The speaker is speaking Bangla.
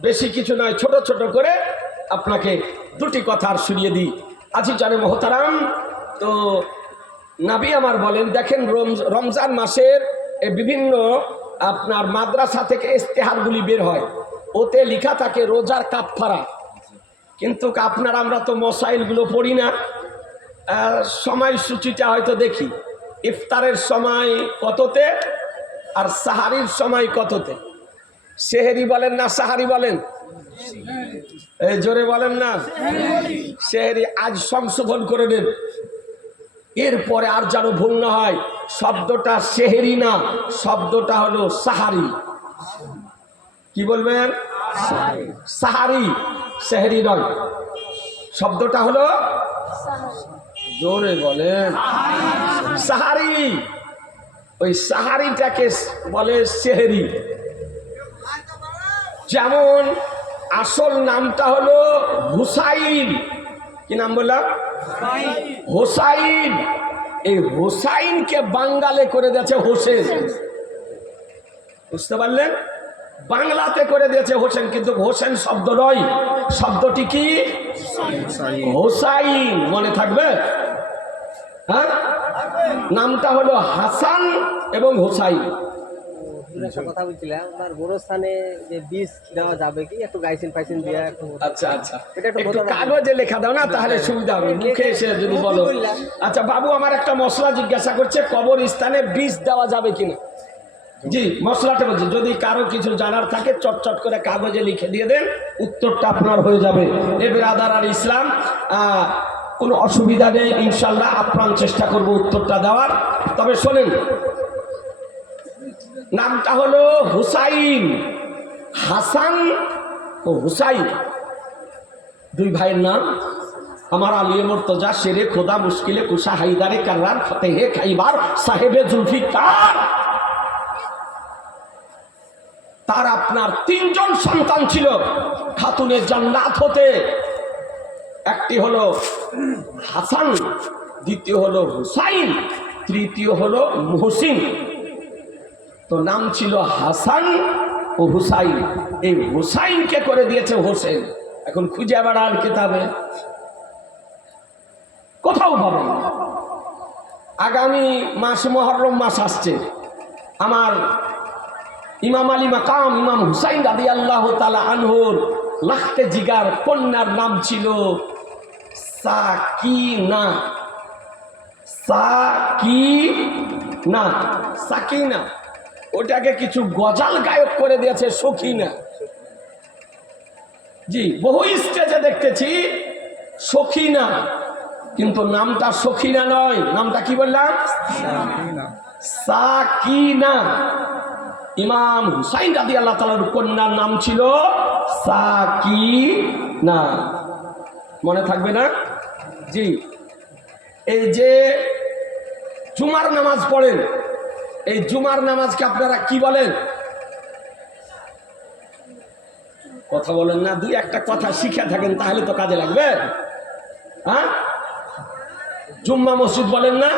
বেশি কিছু নয়, ছোট ছোট করে আপনাকে দুটি কথা আর শুনিয়ে দিই। আজি জানে মহতারাম, তো নাবি আমার বলেন, দেখেন রমজ- রমজান মাসের বিভিন্ন আপনার মাদ্রাসা থেকে ইস্তেহারগুলি বের হয়। ওতে লেখা থাকে রোজার কাপফারা। কিন্তু আপনার আমরা তো মশাইলগুলো পড়ি না। সময়সূচিটা হয়তো দেখি। ইফতারের সময় কততে আর সাহারির সময় কততে? সেহেরি বলেন না সাহারি বলেন? এই জোরে বলেন না। সেহেরি আজ সংশোধন করে নেন এরপরে আর যেন ভুল না হয়, শব্দটা সেহেরি না, শব্দটা হলো সাহারি। কি বলবেন? সাহারি। সেহেরি নয়। শব্দটা হলো? জোরে বলেন। সাহারি। ওই সাহারিটাকে বলে সেহেরি। যেমন আসল নামটা হলো হুসাইন। কি নাম বললাম? হোসাইন। এই হোসাইনকে বাঙ্গালে করে দিয়েছে হোসেন। বুঝতে পারলেন? বাংলাতে করে দিয়েছে হোসেন, কিন্তু হোসেন শব্দ নয়। শব্দটি কি? হোসাইন। মনে থাকবে? হ্যাঁ? নামটা হলো হাসান এবং হোসাইন। একটা কথা বলছিলাম আপনার গোরস্থানে যে বীজ দেওয়া যাবে কি একটু গাইসিন ফাইসিন দিয়ে আচ্ছা আচ্ছা। এটা একটু। কাগজে লেখা দাও না তাহলে সুবিধা হবে। মুখে এসে যদি বলো। আচ্ছা বাবু আমার একটা মশলা জিজ্ঞাসা করছে কবর স্থানে বীজ দেওয়া যাবে কিনা? জি মশলাটা বলছি। যদি কারও কিছু জানার থাকে চটচট করে কাগজে লিখে দিয়ে দেন উত্তরটা আপনার হয়ে যাবে। এ বেরাদার আর ইসলাম কোনো অসুবিধা নেই ইনশাল্লাহ আপ্রাণ চেষ্টা করব উত্তরটা দেওয়ার। তবে শোনেন নামটা হলো হুসাইন, হাসান ও হুসাইন। দুই ভাইয়ের নাম, আমার আলিয়ে মর্তজা, শেরে খোদা, মুশকিলে কুশা হাইদারে কার্রার ফতেহে খাইবার, সাহেবে জুলফিকার। তার আপনার তিনজন সন্তান ছিল খাতুনের জান্নাত হতে। একটি হলো হাসান, দ্বিতীয় হলো হুসাইন, তৃতীয় হলো মুহসিন। তো নাম ছিল হাসান ও হুসাইন। এই হুসাইনকে করে দিয়েছে হোসেন। এখন খুঁজে বেড়ান কিতাবে? কোথাও পাবেন আগামী মাস মহরম মাস আসছে। আমার ইমাম আলী মাকাম, ইমাম হুসাইন রাদি আল্লাহ তালা আনহুর লাখতে জিগার কন্যার নাম ছিল সাকিনা। সাকিনা। সাকিনা। ওটাকে কিছু গজাল গায়ক করে দিয়েছে সখিনা। জি বহু স্টেজে দেখতেছি সখিনা কিন্তু নামটা সখিনা নয়। নামটা কি বললাম? সাকিনা। ইমাম হুসাইন রাদি আল্লাহ তালার কন্যার নাম ছিল সাকিনা। মনে থাকবে না? জি। এই যে জুমার নামাজ পড়েন এই জুমার নামাজকে আপনারা কি বলেন? কথা বলেন না, দুই একটা কথা শিখে থাকেন, তাহলে তো কাজে লাগবে। হ্যাঁ? জুম্মা মসজিদ বলেন না?